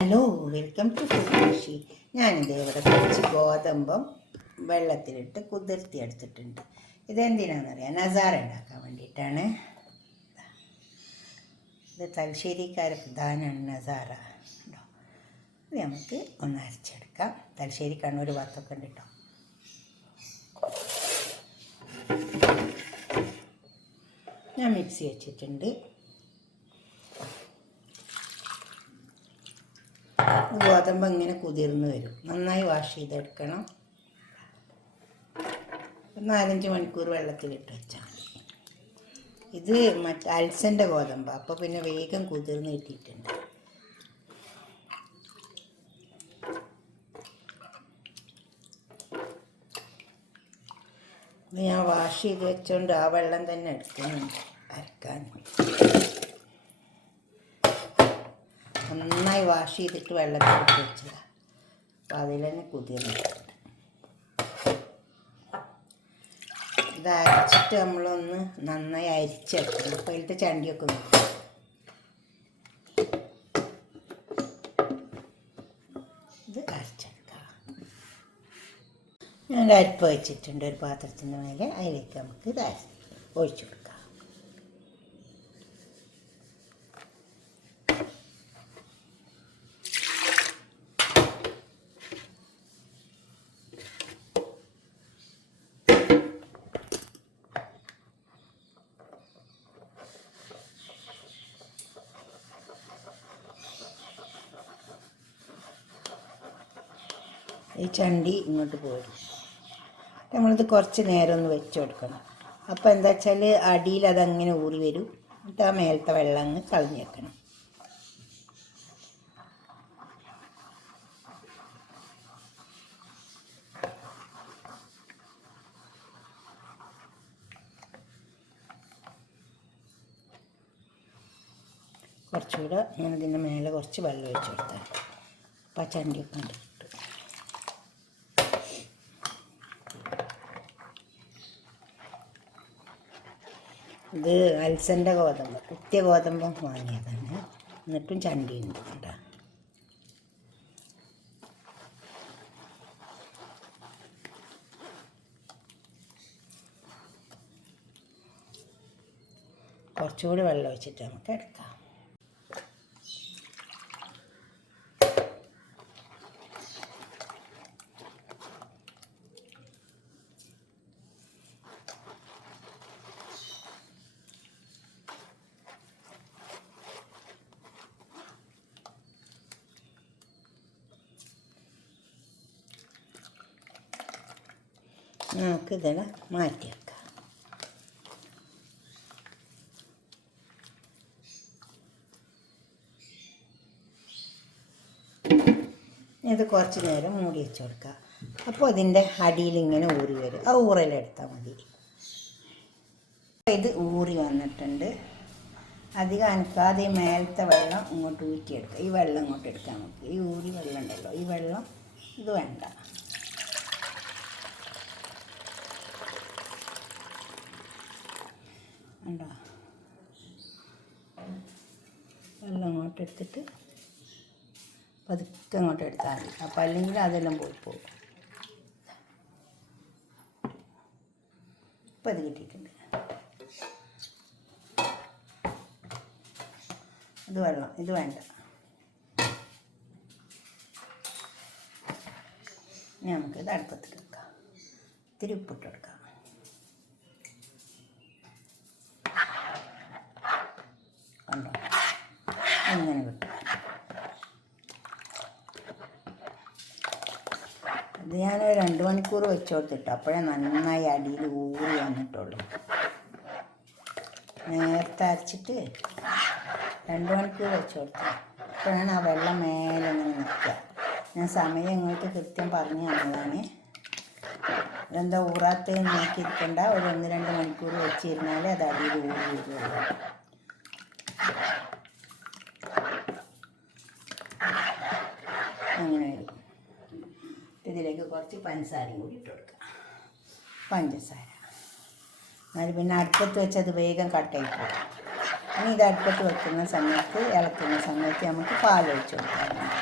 Hello, welcome to food കൃഷി. ഞാനിത് ഇവിടെ കുറച്ച് ഗോതമ്പം വെള്ളത്തിലിട്ട് കുതിർത്തി എടുത്തിട്ടുണ്ട്. ഇതെന്തിനാണെന്നറിയാം, നസാര ഉണ്ടാക്കാൻ വേണ്ടിയിട്ടാണ്. ഇത് തലശ്ശേരിക്കാരെ പ്രധാനമാണ് നസാര. ഉണ്ടോ? ഇത് നമുക്ക് ഒന്ന് അരച്ചെടുക്കാം. തലശ്ശേരി കണ്ണൂർ ഭാഗത്തൊക്കെ ഉണ്ട് കേട്ടോ. ഞാൻ മിക്സി വെച്ചിട്ടുണ്ട്. ഗോതമ്പ് ഇങ്ങനെ കുതിർന്ന് വരും. നന്നായി വാഷ് ചെയ്തെടുക്കണം. 4-5 മണിക്കൂർ വെള്ളത്തിലിട്ട് വെച്ചാൽ മതി. ഇത് അൽസൻ്റെ ഗോതമ്പ്, അപ്പോൾ പിന്നെ വേഗം കുതിർന്ന് കിട്ടിയിട്ടുണ്ട്. ഇത് ഞാൻ വാഷ് ചെയ്ത് വെച്ചോണ്ട് ആ വെള്ളം തന്നെ എടുക്കുന്നുണ്ട് അരക്കാൻ. നന്നായി വാഷ് ചെയ്തിട്ട് വെള്ളത്തിലിട്ട് വെച്ചതാണ്. അപ്പോൾ അതിൽ തന്നെ കുതിർന്നിട്ടുണ്ട്. ഇത് അരച്ചിട്ട് നമ്മളൊന്ന് നന്നായി അരിച്ചെടുക്കണം. അപ്പോൾ അതിലത്തെ ചണ്ടിയൊക്കെ നോക്കും. ഇത് അരച്ചെടുക്കാം. ഞാൻ അരിപ്പ് വെച്ചിട്ടുണ്ട് ഒരു പാത്രത്തിൻ്റെ മേലെ. അതിലേക്ക് നമുക്ക് ഇത് ഒഴിച്ചു കൊടുക്കാം. ഈ ചണ്ടി ഇങ്ങോട്ട് പോരും. നമ്മളിത് കുറച്ച് നേരം ഒന്ന് വെച്ച് കൊടുക്കണം. അപ്പോൾ എന്താ വെച്ചാൽ അടിയിൽ അതങ്ങനെ ഊറി വരും. എന്നിട്ട് ആ മേലത്തെ വെള്ളം അങ്ങ് കളഞ്ഞ് വെക്കണം. കുറച്ചുകൂടെ ഞാൻ ഇതിൻ്റെ മേലെ കുറച്ച് വെള്ളം ഒഴിച്ച് കൊടുത്താൽ അപ്പോൾ ആ ചണ്ടിയൊക്കെ ഉണ്ട്. ഇത് അൽസൻ്റെ ഗോതമ്പ്, കുത്തിയ ഗോതമ്പം വാങ്ങിയതാണ്. എന്നിട്ടും ചണ്ടി ഉണ്ട് കേട്ടോ. കുറച്ചുകൂടി വെള്ളം ഒഴിച്ചിട്ട് നമുക്ക് എടുക്കാം. നമുക്ക് ഇതിനെ മാറ്റി വെക്കാം. ഇത് കുറച്ച് നേരം മൂടി വെച്ച് കൊടുക്കുക. അപ്പോൾ അതിൻ്റെ അടിയിൽ ഇങ്ങനെ ഊറി വരും. ആ ഊറലെടുത്താൽ മതി. ഇത് ഊറി വന്നിട്ടുണ്ട്. അധികം അനക്കാതെ മേലത്തെ വെള്ളം ഇങ്ങോട്ട് ഊറ്റിയെടുക്കുക. ഈ വെള്ളം ഇങ്ങോട്ട് എടുക്കാൻ നമുക്ക്. ഈ ഊറി വെള്ളം ഉണ്ടല്ലോ, ഈ വെള്ളം ഇത് വേണ്ട. ഉണ്ടോ? വെള്ളം അങ്ങോട്ട് എടുത്തിട്ട് പതുക്കെ അങ്ങോട്ട് എടുത്താൽ മതി. അപ്പം അല്ലെങ്കിൽ അതെല്ലാം പോയി പോകും. ഇപ്പം ഇത് കിട്ടിയിട്ടുണ്ട്. ഇത് വെള്ളം, ഇത് വേണ്ട. ഇനി നമുക്കിത് അടുപ്പത്തിട്ട് വെക്കാം. ഇത്തിരി ഉപ്പിട്ട് കൊടുക്കാം. കണ്ടോ? അങ്ങനെ കിട്ടും. ഇത് ഞാൻ 2 മണിക്കൂർ വെച്ച് കൊടുത്തിട്ട് അപ്പോഴേ നന്നായി അടിയിൽ ഊറി വന്നിട്ടുള്ളൂ. നേരത്തെ അരച്ചിട്ട് 2 മണിക്കൂർ വെച്ച് കൊടുത്തു. അപ്പോഴാണ് ആ വെള്ളം മേലെ ഇങ്ങനെ നിൽക്കുക. ഞാൻ സമയം ഇങ്ങോട്ട് കൃത്യം പറഞ്ഞു തന്നതാണ്. ഇതെന്താ ഊറാത്ത നോക്കിയിരിക്കണ്ട. ഒരു 1-2 മണിക്കൂർ വെച്ചിരുന്നാലേ അത് അടിയിൽ ഊറി വരുള്ളൂ. അങ്ങനെ വരും. ഇതിലേക്ക് കുറച്ച് പഞ്ചസാരയും കൂടി ഇട്ട് കൊടുക്കുക. പഞ്ചസാര എന്നാൽ പിന്നെ അടുപ്പത്ത് വെച്ചത് വേഗം കട്ടായി പോകും. ഇനി ഇത് അടുപ്പത്ത് വെക്കുന്ന സമയത്ത് ഇളക്കുന്ന സമയത്ത് നമുക്ക് പാലൊഴിച്ച് കൊടുക്കാറുണ്ട്.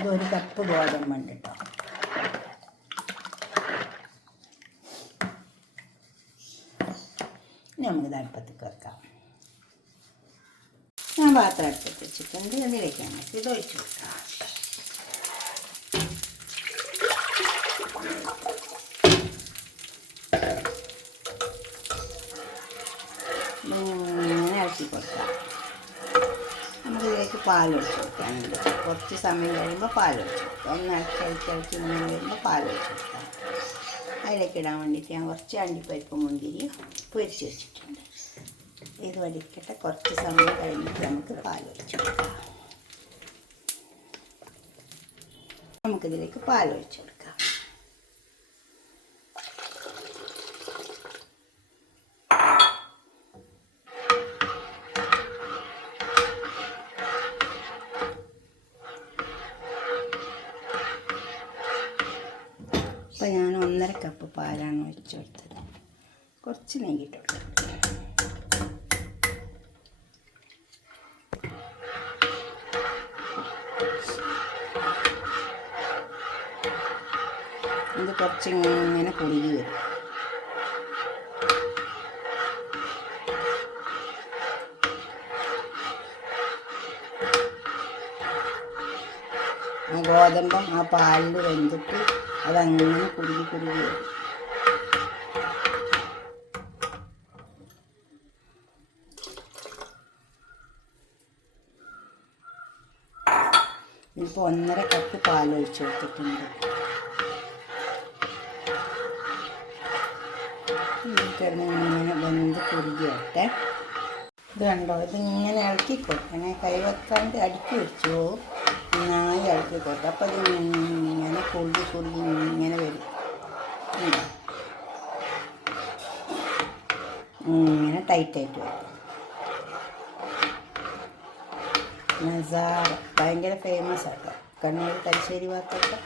ഇതൊരു കപ്പ് ഗോതമ്പുണ്ട് കേട്ടോ. നമുക്കിത് അടുപ്പത്തേക്ക് വെക്കാം. ഞാൻ പാത്രം അടുപ്പത്ത് വെച്ചിട്ടുണ്ട്. അതിലേക്ക് നമുക്ക് ഇത് ഒഴിച്ച് കൊടുക്കാം. ഇങ്ങനെ ഇളക്കി കൊടുക്കാം. നമുക്കിതിലേക്ക് പാലൊഴിച്ച് കൊടുക്കാനുണ്ട്. കുറച്ച് സമയം കഴിയുമ്പോൾ പാലൊഴിച്ച് കൊടുക്കാം. ഒന്ന് ഇളക്കി ഇങ്ങനെ വരുമ്പോൾ പാലൊഴിച്ച് കൊടുക്കാം. അതിലേക്ക് ഇടാൻ വേണ്ടിയിട്ട് ഞാൻ കുറച്ച് അണ്ടിപ്പരിപ്പ് മുന്തിരി പൊരിച്ച് വെച്ചിട്ടുണ്ട്. ഇത് വടിക്കട്ടെ. കുറച്ച് സമയം കഴിഞ്ഞിട്ട് നമുക്ക് പാലൊഴിച്ച് കൊടുക്കാം. നമുക്കിതിലേക്ക് പാലൊഴിച്ച് കൊടുക്കാം. അപ്പോൾ ഞാൻ 1.5 കപ്പ് പാലാണ് ഒഴിച്ച് കൊടുത്തത്. കുറച്ച് നെയ്യിട്ട് കൊടുക്കാം. ഇത് കുറച്ചിങ്ങനെ കുറുകി വരും. ആ ഗോതമ്പം ആ പാലിൽ വെന്തിട്ട് അതങ്ങനെ കുറുകി വരും. ഇപ്പോൾ 1.5 കപ്പ് പാലൊഴിച്ച് കൊടുത്തിട്ടുണ്ട്. ഇങ്ങനെ വെന്ത് കുറുകി വരട്ടെ. ഇത് കണ്ടോ, ഇതിങ്ങനെ ഇളക്കി കൊടുക്കണേ. കൈ വെക്കാണ്ട് അടുക്കി വെച്ചു നന്നായി ഇളക്കി കൊടുക്കുക. അപ്പോൾ ഇതിങ്ങനെ കുറുകി ഇങ്ങനെ വരും. ഇങ്ങനെ ടൈറ്റായിട്ട് വരും. നസാറ ഭയങ്കര ഫേമസ് ആട്ടോ കണ്ണൂർ തലശ്ശേരി ഭാഗത്തൊക്കെ.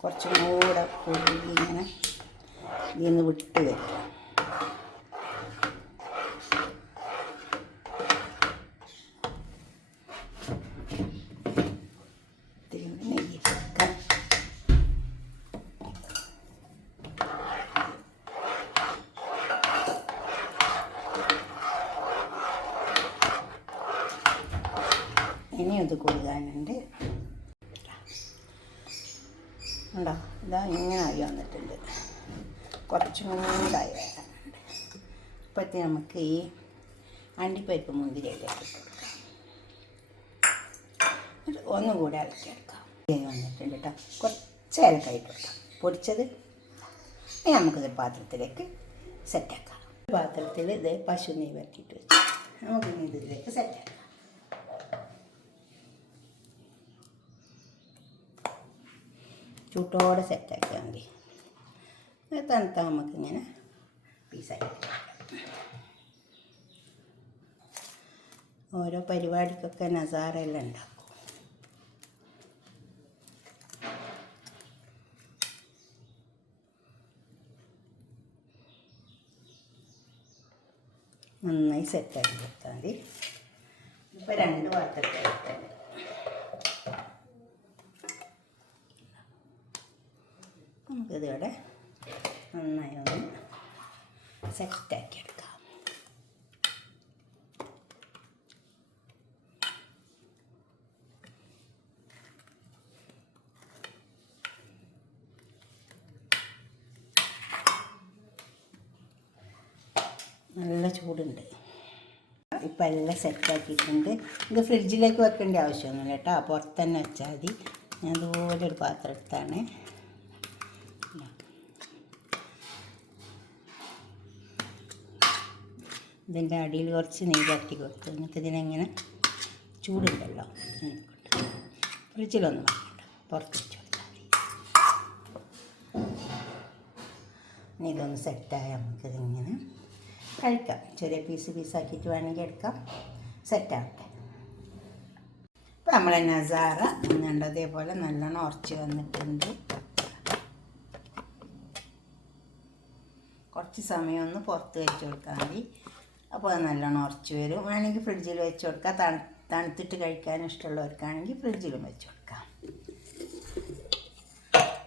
കുറച്ചും കൂടെ കുറുകി ഇങ്ങനെ ഇതിൽ നിന്ന് വിട്ട് വരും. ഇനി ഇത് കൊടുക്കാനുണ്ട്. ഉണ്ടോ, ഇതാ ഇങ്ങനെ ആയി വന്നിട്ടുണ്ട്. കുറച്ചും കൂടെ ആയി വരാനുണ്ട്. ഇപ്പോഴത്തെ നമുക്ക് ഈ അണ്ടിപ്പരിപ്പ് മുന്തിരിയിലേക്ക് ഇട്ട് കൊടുക്കാം. ഒന്നും കൂടെ ഇളക്കിയെടുക്കാം. വന്നിട്ടുണ്ട് കേട്ടോ. കുറച്ച് ഏലക്കായിട്ട് കൊടുക്കാം പൊടിച്ചത്. നമുക്കിത് പാത്രത്തിലേക്ക് സെറ്റാക്കാം. പാത്രത്തിൽ ഇത് പശു നെയ്യ് വരട്ടിയിട്ട് വെച്ചു. നമുക്കിനി ഇതിലേക്ക് സെറ്റാക്കാം. ചൂട്ടോടെ സെറ്റാക്കിയാൽ മതി. തണുത്താൽ നമുക്കിങ്ങനെ പീസാക്കി ഓരോ പരിപാടിക്കൊക്കെ നസാറെല്ലാം ഉണ്ടാക്കും. നന്നായി സെറ്റാക്കി കൊടുത്താൽ മതി. ഇപ്പോൾ 2 പാത്രത്തിലിട്ടുണ്ട്. നമുക്കിതോടെ നന്നായി ഒന്ന് സെറ്റാക്കി എടുക്കാം. നല്ല ചൂടുണ്ട്. ഇപ്പം എല്ലാം സെറ്റാക്കിയിട്ടുണ്ട്. ഇത് ഫ്രിഡ്ജിലേക്ക് വെക്കേണ്ട ആവശ്യമൊന്നുമില്ല കേട്ടോ. പുറത്ത് തന്നെ വെച്ചാൽ മതി. ഞാൻ അതുപോലെ ഒരു പാത്രം എടുത്താണ്. ഇതിൻ്റെ അടിയിൽ കുറച്ച് നെയ്യ് തട്ടി കൊടുത്തു. എന്നിട്ട് ഇതിനെങ്ങനെ ചൂടുണ്ടല്ലോ ഫ്രിഡ്ജിലൊന്നും വെക്കണ്ട, പുറത്ത് വെച്ച് കൊടുത്താൽ മതി. ഇനി ഇതൊന്ന് സെറ്റായാൽ നമുക്കിതിങ്ങനെ കഴിക്കാം. ചെറിയ പീസാക്കിയിട്ട് വേണമെങ്കിൽ എടുക്കാം. സെറ്റാവട്ടെ. അപ്പോൾ നമ്മളെ നസാറ എന്നുണ്ട് അതേപോലെ നല്ലോണം ഉറച്ച് വന്നിട്ടുണ്ട്. കുറച്ച് സമയം ഒന്ന് പുറത്ത് വെച്ച് കൊടുത്താൽ മതി. അപ്പോൾ അത് നല്ലോണം ഉറച്ച് വരും. വേണമെങ്കിൽ ഫ്രിഡ്ജിൽ വെച്ച് കൊടുക്കാം. തണുത്തിട്ട് കഴിക്കാൻ ഇഷ്ടമുള്ളവർക്കാണെങ്കിൽ ഫ്രിഡ്ജിലും വെച്ച് കൊടുക്കാം.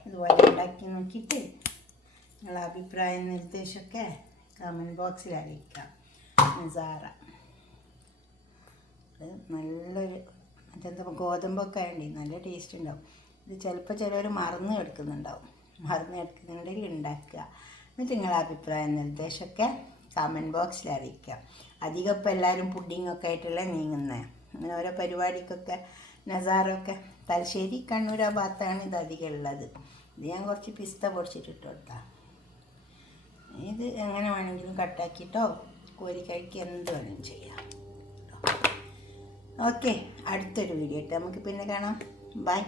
ഇതുപോലെ ഉണ്ടാക്കി നോക്കിയിട്ട് നിങ്ങളുടെ അഭിപ്രായം നിർദ്ദേശമൊക്കെ കമൻറ്റ് ബോക്സിൽ അറിയിക്കാം. നസാറ അത് നല്ലൊരു മറ്റെന്താ ഗോതമ്പൊക്കെ ആയതുകൊണ്ട് നല്ല ടേസ്റ്റ് ഉണ്ടാവും. ഇത് ചിലപ്പോൾ ചിലവർ മറന്ന് കിടക്കുന്നുണ്ടെങ്കിൽ ഉണ്ടാക്കുക. എന്നിട്ട് നിങ്ങളുടെ അഭിപ്രായം നിർദ്ദേശമൊക്കെ കമൻറ്റ് ബോക്സിൽ അറിയിക്കാം. അധികം ഇപ്പോൾ എല്ലാവരും പുഡിങ്ങൊക്കെ ആയിട്ടുള്ള നീങ്ങുന്നത്. അങ്ങനെ ഓരോ പരിപാടിക്കൊക്കെ നസാറൊക്കെ തലശ്ശേരി കണ്ണൂർ ആ ഭാഗത്താണ് ഇത് അധികം ഉള്ളത്. ഇത് ഞാൻ കുറച്ച് പിസ്ത പൊടിച്ചിട്ടിട്ട് കൊടുത്താൽ ഇത് എങ്ങനെ വേണമെങ്കിലും കട്ടാക്കിയിട്ടോ കോരി കഴിക്കുക എന്ത് വേണമെങ്കിലും ചെയ്യാം. ഓക്കെ, അടുത്തൊരു വീഡിയോ ഇട്ട് നമുക്ക് പിന്നെ കാണാം. ബൈ.